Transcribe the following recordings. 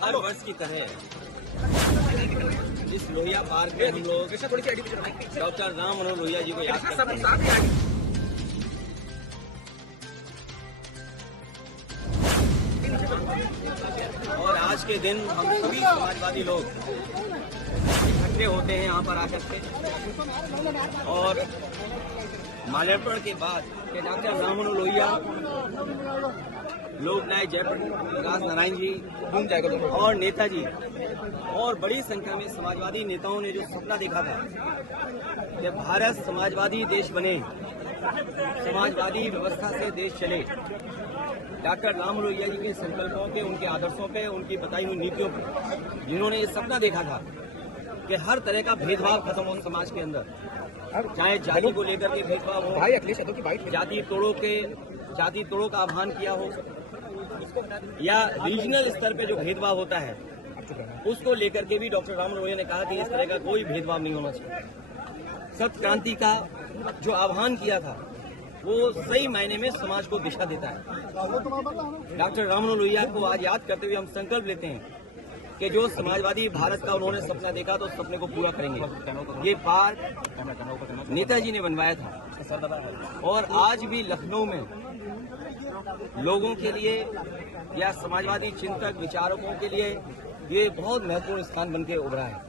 हर वर्ष की तरह इस लोहिया पार्क में हम लोग डॉक्टर राम मनोहर लोहिया जी को याद करते हैं। और आज के दिन हम सभी समाजवादी लोग इकट्ठे होते हैं यहाँ पर आकर के, और माल्यार्पण के बाद डॉक्टर राम मनोहर लोहिया, लोकनायक जयप्रकाश नारायण जी और नेताजी और बड़ी संख्या में समाजवादी नेताओं ने जो सपना देखा था कि भारत समाजवादी देश बने, समाजवादी व्यवस्था से देश चले, डॉक्टर राम लोहिया जी के संकल्पों पे, उनके आदर्शों पे, उनकी बताई हुई नीतियों पे जिन्होंने ये सपना देखा था कि हर तरह का भेदभाव खत्म हो समाज के अंदर, चाहे जाति को लेकर के भेदभाव हो, जाति तोड़ों का आह्वान किया हो, या रीजनल स्तर पे जो भेदभाव होता है उसको लेकर के भी डॉक्टर राम लोहिया ने कहा कि इस तरह का कोई भेदभाव नहीं होना चाहिए। सत्य क्रांति का जो आह्वान किया था वो सही मायने में समाज को दिशा देता है। डॉक्टर राम मनोहर लोहिया को आज याद करते हुए हम संकल्प लेते हैं कि जो समाजवादी भारत का उन्होंने सपना देखा तो उस सपने को पूरा करेंगे। ये पार्क नेताजी ने बनवाया था और आज भी लखनऊ में लोगों के लिए या समाजवादी चिंतक विचारकों के लिए ये बहुत महत्वपूर्ण स्थान बनके उभरा है।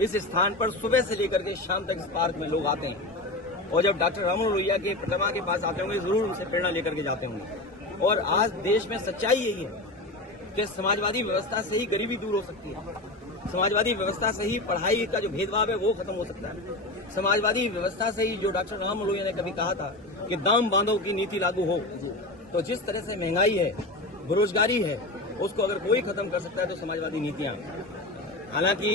इस स्थान पर सुबह से लेकर के शाम तक इस पार्क में लोग आते हैं और जब डॉक्टर राम मनोहर लोहिया के प्रतिमा के पास आते होंगे जरूर उनसे प्रेरणा लेकर के जाते होंगे। और आज देश में सच्चाई यही है कि समाजवादी व्यवस्था से ही गरीबी दूर हो सकती है, समाजवादी व्यवस्था से ही पढ़ाई का जो भेदभाव है वो खत्म हो सकता है, समाजवादी व्यवस्था से ही जो डॉक्टर राम मनोहर लोहिया ने कभी कहा था कि दाम बांधो की नीति लागू हो, तो जिस तरह से महंगाई है, बेरोजगारी है, उसको अगर कोई खत्म कर सकता है तो समाजवादी नीतियां। हालांकि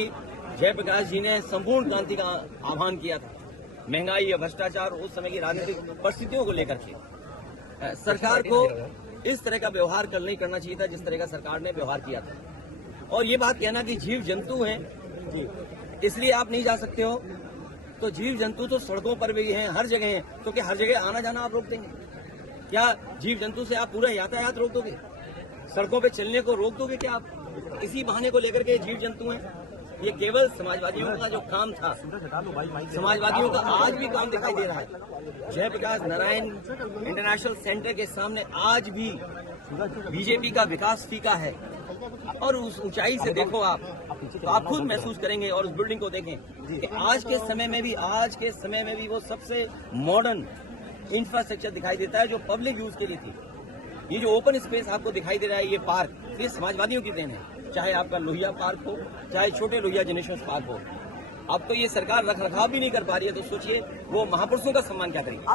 जयप्रकाश जी ने संपूर्ण क्रांति का आह्वान किया था, महंगाई या भ्रष्टाचार उस समय की राजनीतिक परिस्थितियों को लेकर के सरकार को इस तरह का व्यवहार नहीं करना चाहिए था जिस तरह का सरकार ने व्यवहार किया था। और ये बात कहना कि जीव जंतु हैं इसलिए आप नहीं जा सकते हो, तो जीव जंतु तो सड़कों पर भी हैं, हर जगह हैं, तो क्या हर जगह आना जाना आप रोक देंगे? क्या जीव जंतु से आप पूरा यातायात रोक दोगे? सड़कों पे चलने को रोक दोगे क्या आप? इसी बहाने को लेकर के जीव जंतु हैं। ये केवल समाजवादियों का जो काम था, समाजवादियों का आज भी काम दिखाई दे रहा है। जयप्रकाश नारायण इंटरनेशनल सेंटर के सामने आज भी बीजेपी का विकास फीका है। और उस ऊंचाई से देखो आप, तो आप खुद महसूस करेंगे, और उस बिल्डिंग को देखें कि आज के समय में भी वो सबसे मॉडर्न इंफ्रास्ट्रक्चर दिखाई देता है जो पब्लिक यूज के लिए थी। ये जो ओपन स्पेस आपको दिखाई दे रहा है, ये पार्क, ये समाजवादियों की देन है, चाहे आपका लोहिया पार्क हो, चाहे छोटे लोहिया जनरेशन पार्क हो। अब तो ये सरकार रख रखाव भी नहीं कर पा रही है, तो सोचिए वो महापुरुषों का सम्मान क्या करेगी।